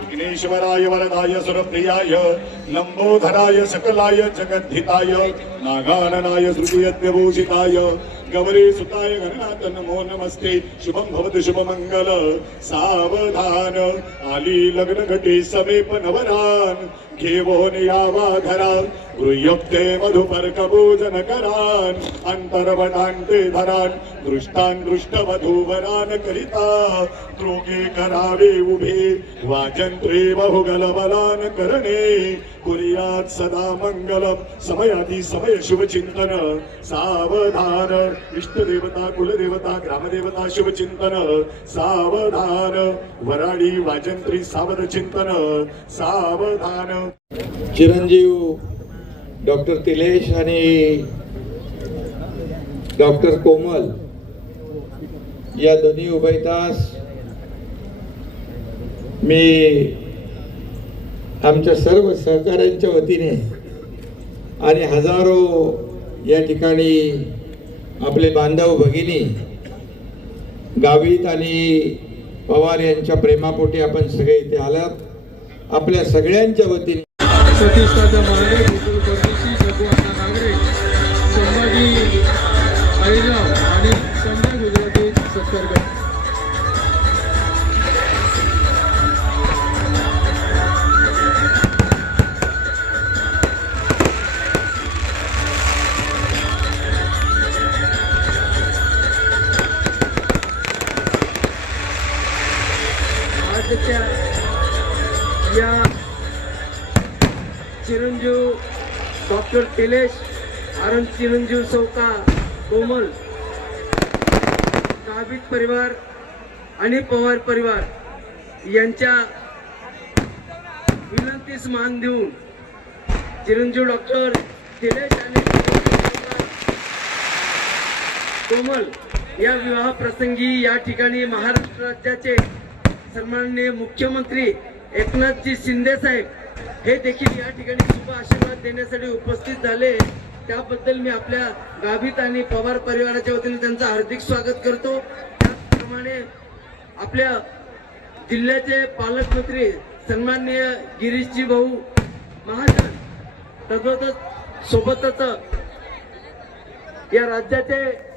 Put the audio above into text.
विघ्नेश्वराय वरदाय सुरप्रियाय लंबोधराय सकलाय जगद्धिताय नागाननाय श्रुतियज्ञभूषिताय गौरी सुताय गणनाथ नमो नमस्ते शुभम भवतु शुभमंगल सावधान। आली लग्न घटे समेप नवरान घेवोन यावा घरा गृह्युक्ते मधुपर्क भोजन करान अंतर्वटांते धरान दृष्टान दृष्ट वधूवरान करिता त्रोगे करावे उभे वाजंत्रे बहुगल बलान करणे कुर्यात सदा मंगलम समयाती समय शुभचिंतन सावधान इष्टदेवता कुलदेवता ग्रामदेवता शुभ चिंतन सावधान वराडी वाजंत्री सावध चिंतन सावधान चिरंजीव डॉक्टर तिलेश आणि डॉक्टर कोमल या दोन्ही उभयतास मी आमच्या सर्व सहकाऱ्यांच्या वतीने आणि हजारो या ठिकाणी आपले बांधव भगिनी गावित आणि पवार यांच्या प्रेमापोटी आपण सगळे इथे आलात. आपल्या सगळ्यांच्या वतीने. सतीशदादा मांडे गोकुळ परदेशी जगू नागरे संभाजी आणि संजय गुजराती सत्कार या चिरंजीव डॉक्टर तिलेश आनंद चिरंजीव चौका कोमल गावित परिवार आणि पवार परिवार यांच्या विनंतीस मान देऊन चिरंजीव डॉक्टर तिलेश आणि कोमल या विवाह प्रसंगी या ठिकाणी महाराष्ट्र राज्याचे सन्माननीय मुख्यमंत्री एकनाथजी शिंदे साहेब हे देखील या ठिकाणी शुभ आशीर्वाद देण्यासाठी उपस्थित झाले. त्याबद्दल मी आपल्या गाभित आणि पवार परिवाराच्या वतीने त्यांचं हार्दिक स्वागत करतो. त्याचप्रमाणे आपल्या जिल्ह्याचे पालकमंत्री सन्माननीय गिरीशजी भाऊ महाजन तसोच सोबतच या राज्याचे